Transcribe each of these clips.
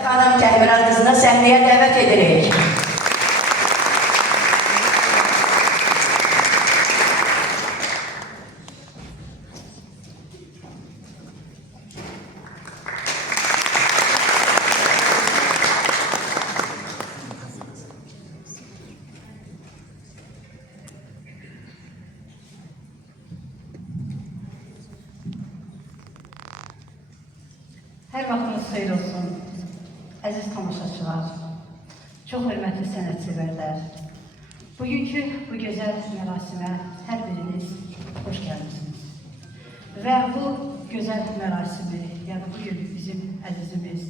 Adam Kəlmirad qızına səhnəyə dəvət edirik. Hər vaxtınız xeyir olsun, əziz tamaşaçılar, çox hörmətli sənətsevərlər. Bugünkü bu gözəl mərasimə hər biriniz xoş gəlmişsiniz. Və bu gözəl mərasimi, yəni bugün bizim əzizimiz,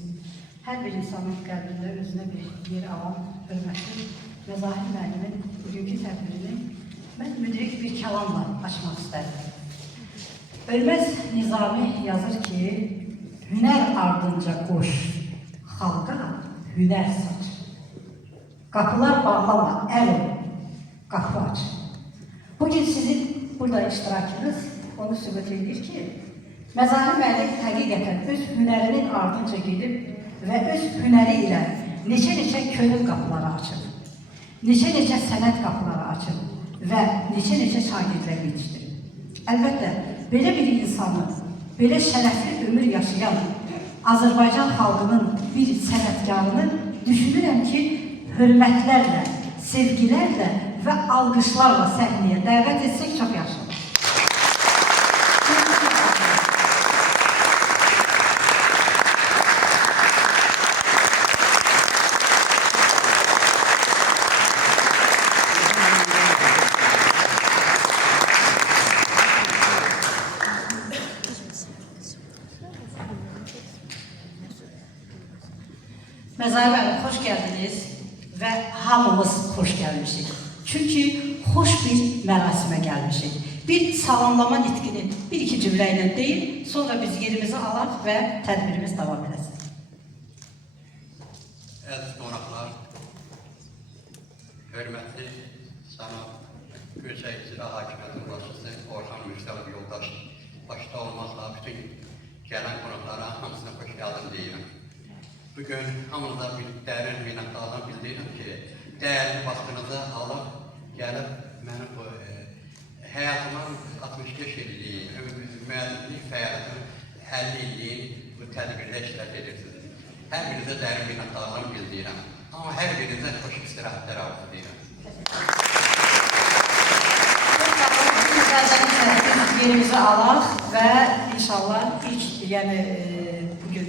hər bir insanın qəlbində özünə bir yer alan hörmətli Məzahir müəllimin bugünkü tədbirini mən müdrik bir kəlamla açmaq istərdim. Ölməz Nizami yazır ki, hünər ardınca qoş, xalqa hünər saç. Qapılar bağlama, əl ol, qapı aç. Bugün sizin burada iştirakınız onu sübut edir ki, Məzahir müəllim həqiqətən öz hünərinin ardınca gedib və öz hünəri ilə neçə könül qapıları açıb, neçə sənət qapıları açıb və neçə şagirdlər yetişdirib. Əlbəttə, belə bir insanı, belə şərəfli ömür yaşayan Azərbaycan xalqının bir sənətkarını düşünürəm ki, hörmətlərlə, sevgilərlə və alqışlarla səhnəyə dəvət etsək çox yaxşı. Məzahir müəllim, xoş gəldiniz və hamımız xoş gəlmişik. Çünki xoş bir mərasimə gəlmişik. Bir salamlama nitqini bir-iki cümlə ilə deyil, sonra biz yerimizi alaq və tədbirimiz davam edəsin. Əziz qonaqlar, hörmətli Sənət Göyçək İcra Hakimiyyəti başçısı Orxan Müstəqil yoldaş, başda olmaqla bütün gələn qonaqlara hamısına xoş gəldin deyirəm. Bugün hamınıza bir dərin minnətdarlıq bildirirəm ki, dəyərli vaxtınızı alıb, gəlib mənim bu həyatımın 65 illiyi, müəllimlik fəaliyyətimin 50 illiyi bu tədbirdə iştirak edirsiniz. Hər birinizə dərin minnətdarlıq bildirirəm. Amma hər birinizə xoş istirahətlər arzu edirəm. Yerimizi alaq və inşallah ilk, bugün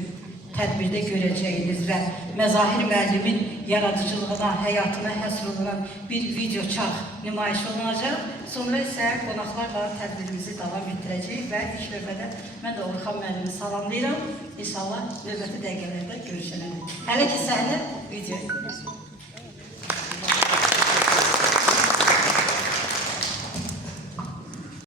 tədbirdə görəcəyiniz və Məzahir müəllimin yaradıcılığına, həyatına həsr olunan bir video çarx nümayiş olunacaq. Sonra isə qonaqlarla tədbirimizi davam etdirəcəyik və ilk növbədə mən də Orxan müəllimi salamlayıram. İnşallah növbəti dəqiqələrdə görüşənədik. Hələ ki səhnə video.